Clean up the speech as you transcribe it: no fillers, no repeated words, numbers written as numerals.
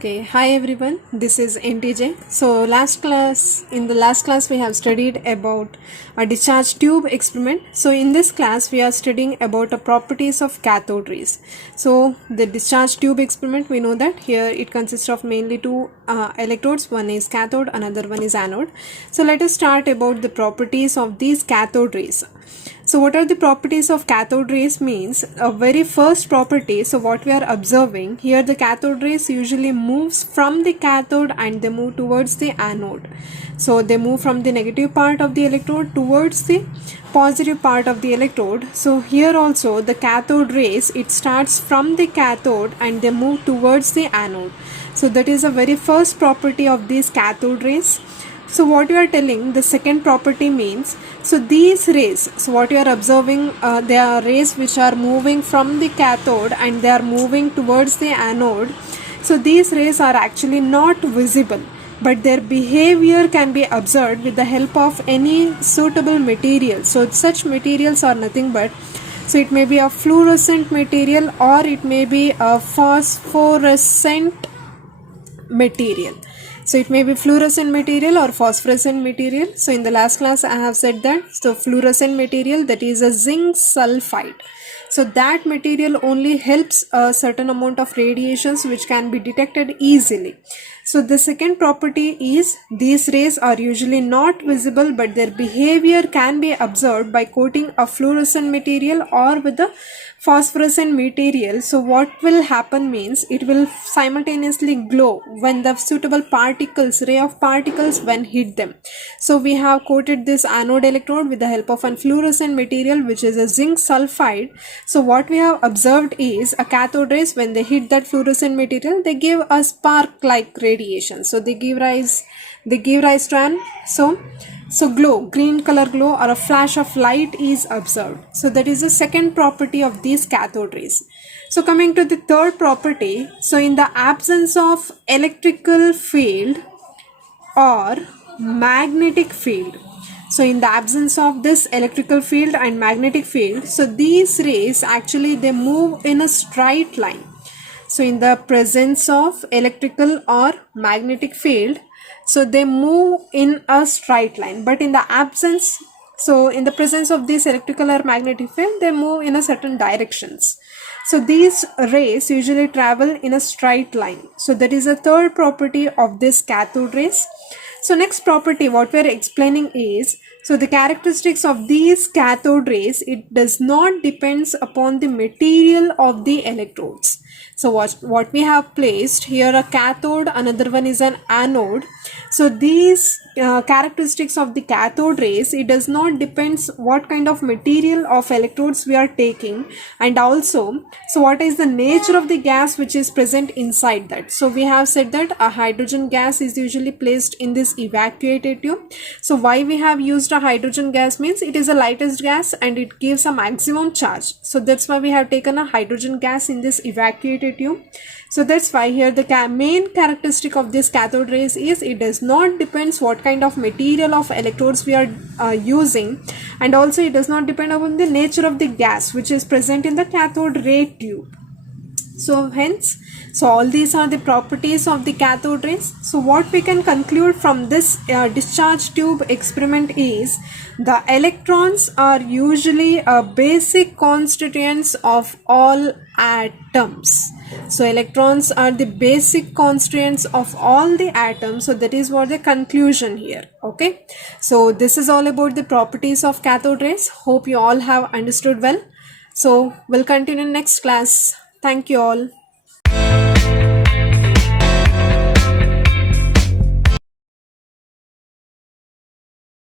Okay, hi everyone, this is NTJ. So in the last class we have studied about a discharge tube experiment. So in this class we are studying about the properties of cathode rays. So the discharge tube experiment, we know that here it consists of mainly two electrodes. One is cathode, another one is anode. So let us start about the properties of these cathode rays. So what are the properties of cathode rays means a very first property. So what we are observing here, the cathode rays usually moves from the cathode and they move towards the anode. So they move from the negative part of the electrode towards the positive part of the electrode. So here also the cathode rays, it starts from the cathode and they move towards the anode. So that is a very first property of these cathode rays. So what you are telling, the second property means, so these rays, so what you are observing, they are rays which are moving from the cathode and they are moving towards the anode. So these rays are actually not visible, but their behavior can be observed with the help of any suitable material. So such materials are nothing but, so it may be a fluorescent material or it may be a phosphorescent material. So it may be fluorescent material or phosphorescent material. So in the last class I have said that, so fluorescent material, that is a zinc sulfide. So that material only helps a certain amount of radiations which can be detected easily. So the second property is these rays are usually not visible, but their behavior can be observed by coating a fluorescent material or with a phosphorescent material. So what will happen means it will simultaneously glow when the suitable particles, ray of particles, when hit them. So we have coated this anode electrode with the help of a fluorescent material which is a zinc sulfide. So what we have observed is a cathode rays, when they hit that fluorescent material, they give a spark like radiation. So they give rise to an so glow, green color glow or a flash of light is observed. So that is the second property of these cathode rays. So coming to the third property, so in the absence of electrical field or magnetic field, so in the absence of this electrical field and magnetic field, so these rays actually they move in a straight line. So in the presence of electrical or magnetic field, so they move in a straight line, but in the absence, so in the presence of this electrical or magnetic field, they move in a certain directions. So these rays usually travel in a straight line. So that is a third property of this cathode rays. So next property what we are explaining is, so the characteristics of these cathode rays, it does not depends upon the material of the electrodes. So what we have placed here, a cathode, another one is an anode. So these characteristics of the cathode rays, it does not depends what kind of material of electrodes we are taking, and also so what is the nature of the gas which is present inside that. So we have said that a hydrogen gas is usually placed in this evacuated tube. So why we have used a hydrogen gas means it is the lightest gas and it gives a maximum charge. So that's why we have taken a hydrogen gas in this evacuated tube. So that's why here the main characteristic of this cathode rays is it does not depends what kind of material of electrodes we are using, and also it does not depend upon the nature of the gas which is present in the cathode ray tube. So hence, so all these are the properties of the cathode rays. So what we can conclude from this discharge tube experiment is the electrons are usually a basic constituents of all atoms. So electrons are the basic constituents of all the atoms. So that is what the conclusion here. Okay. So this is all about the properties of cathode rays. Hope you all have understood well. So we'll continue next class. Thank you all.